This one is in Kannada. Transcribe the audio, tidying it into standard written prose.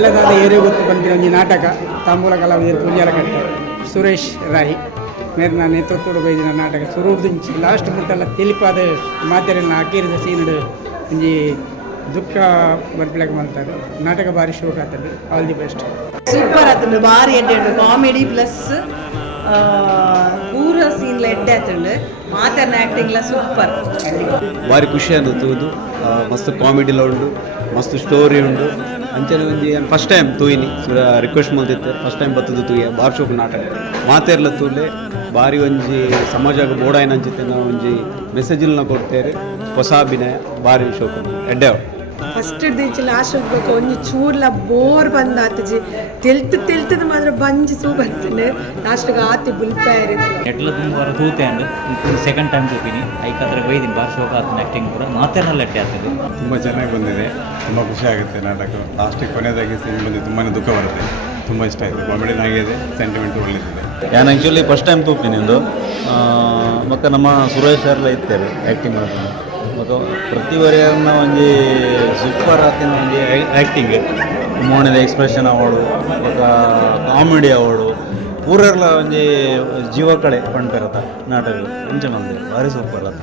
ಒಳ್ಳೆದಾದ ಏರಿಯ ಗೊತ್ತು ಬಂದಿರೋ ಒಂಜಿ ನಾಟಕ ತಾಂಬೂಲ ಕಲಾವಿದರು ಪುಂಜಾಲಕಟ್ಟೆ ಸುರೇಶ್ ರಾಯ್ ಮೇರಿನ ನೇತೃತ್ವಡು ಬೈದಿನ ನಾಟಕ ಸುರುದಿಂಚಿ ಲಾಸ್ಟ್ ಮುಟ್ಟಲ್ಲ ತಿಳಿಪಾದ ಮಾತೆರೆಲ್ಲ ಹಾಕಿರಿದ ಸೀನುಡು ಒಂಜಿ ದುಃಖ ಬರ್ಪಿಳಕ್ಕೆ ಮಾಡ್ತಾರೆ ನಾಟಕ ಭಾರಿ ಶೋಕ ಆಗ್ತದೆ. All the best. ಸೂಪರ್ ಆತುಂಡು ಬಾರಿ ಎಡ್ಡೆ ಉಂಡು ಕಾಮಿಡಿ ಪ್ಲಸ್ ಪೂರ ಸೀನ್ಲ ಎಡ್ಡೆ ಆತುಂಡು ಮಾತೆರ್ನ ಆ್ಯಕ್ಟಿಂಗ್ಲ ಸೂಪರ್ ಭಾರಿ ಖುಷಿ ಅನ್ನಿಸ್ತುದು. ಮಸ್ತ್ ಕಾಮಿಡಿಲ ಉಂಡು, ಮಸ್ತ್ ಸ್ಟೋರಿ ಉಂಡು. ಅಂಚನೆ ಒಂಜಿ ಫಸ್ಟ್ ಟೈಮ್ ತೂಯಿನಿ ರಿಕ್ವೆಸ್ಟ್ ಮಾಡ್ತಿದ್ದೆ, ಫಸ್ಟ್ ಟೈಮ್ ಬತ್ತದು ತೂಯ ಬಾರಿ ಶೋಕ ನಾಟಕ ಮಾತೆರ್ಲ ತೂಲೆ ಭಾರಿ ಒಂಜಿ ಸಮಾಜಕ್ಕೆ ಬೋಡಾಯಿನ ಅಂಚಿತ್ತಿನ ಒಂಜಿ ಮೆಸೇಜ್ನ ಕೊಡ್ತೇವೆ. ಹೊಸ ಅಭಿನಯ ಭಾರಿ ಶೋಕ ಎಡ್ಡೆ ಫಸ್ಟ್ ದಿಂಚಿ ಲಾಸ್ಟ್ ಹೋಗ್ಬೇಕು ಒಂಜಿ ಚೂರ್ಲ ಬೋರ್ ಬಂದಾತಜಿ ತೆಲ್ತದ ಮಾತ್ರ ಬಂಜಿ ಸೂ ಬರ್ತದೆ ಲಾಸ್ಟ್ಗೆ ಆತಿ ಬುಲ್ಪಾಯರಿ ಎಟ್ಲ ತುಂಬ ತೂತೆ ಅಂಡ್ ಸೆಕೆಂಡ್ ಟೈಮ್ ತೂಪಿನಿ ಐಕಾದ್ರೆ ಬೈದಿನಿ ಭಾರಿ ಶೋಕ ಆಗ್ತದೆ. ಆ್ಯಕ್ಟಿಂಗ್ ಕೂಡ ಮಾತೇನಲ್ಲಿ ಅಟ್ಟೆ ಆಗ್ತದೆ. ತುಂಬ ಚೆನ್ನಾಗಿ ಬಂದಿದೆ, ತುಂಬ ಖುಷಿ ಆಗುತ್ತೆ ನಾಟಕ. ಲಾಸ್ಟಿಗೆ ಕೊನೆಯದಾಗಿ ಸೀನ್ ಬಂದು ತುಂಬಾ ದುಃಖ ಬರುತ್ತೆ. ತುಂಬ ಇಷ್ಟ ಆಯಿತು. ಕಾಮಿಡಿನ ಆಗಿದೆ, ಸೆಂಟಿಮೆಂಟ್ ಒಳ್ಳೆದಿದೆ. ನಾನು ಆ್ಯಕ್ಚುಲಿ ಫಸ್ಟ್ ಟೈಮ್ ತೂಪಿನಿ ಇಂದು ಮತ್ತು ನಮ್ಮ ಸುರೇಶ್ ಎಲ್ಲ ಇರ್ತೇವೆ ಆ್ಯಕ್ಟಿಂಗ್ ಮಾಡ್ಕೊಂಡು ಮತ್ತು ಪ್ರತಿ ವರೆಯನ್ನ ಒಂಜಿ ಸೂಪರ್ ಆತಿನ ಒಂಜಿ ಆ್ಯಕ್ಟಿಂಗ್ ಮೋಣದ ಎಕ್ಸ್ಪ್ರೆಷನ್ ಅವಾರ್ಡು ಮತ್ತು ಕಾಮಿಡಿ ಅವಾರ್ಡು ಪೂರೆಲ್ಲ ಒಂಜಿ ಜೀವ ಕಳೆ ಪಂಡ್ಪೆರತ ನಾಟಕ ಅಂಚೆ ಮಂದಿ ಭಾರಿ ಸೂಪರ್ ಆತ.